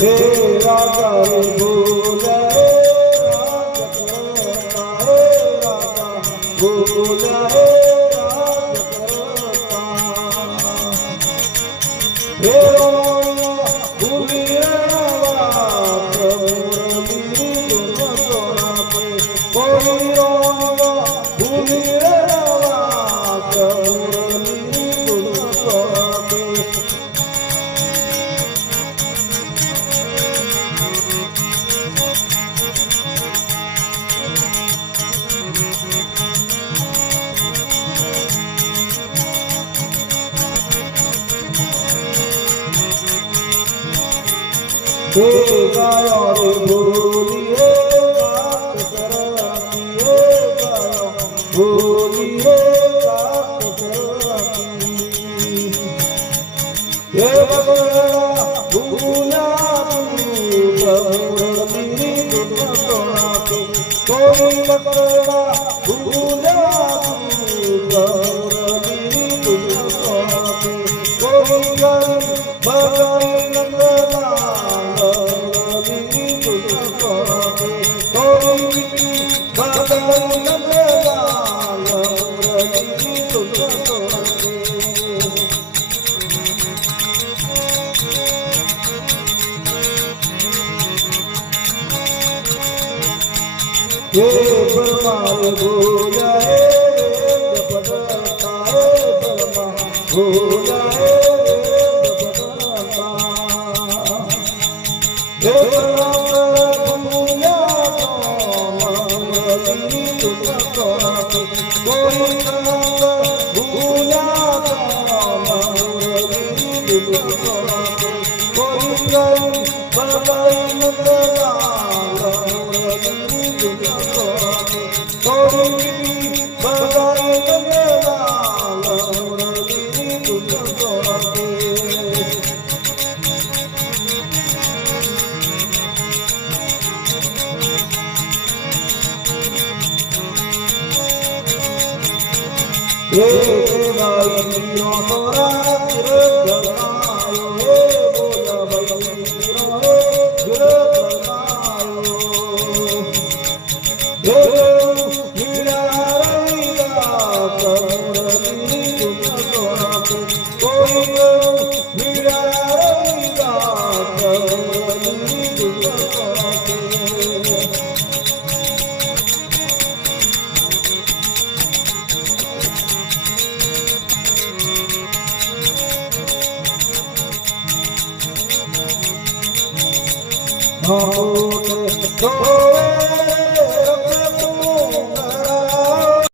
हे राजा बोले राजा बोले हे भूलिए हे गाया रे भूलिए बात करती गाया भूलिए बात करती हे बगड़ा भूला मुरली दुनिया के कोई बगड़ा भूला मुरली दुनिया के कोई बगड़ा ये बलमाए भूला है बदलता है बलमा भूला है बदलता हे बलमा भूला मरली तुझा कोई भूला मरली तुझा कोई बलमाए बदला ये भाई मीरो तोरा गिरगायो हे बोला भाई मीरो हे गिरगायो हे मीरा रईदा करनी तोरा कोई मीरा रईदा करनी तोरा Oh,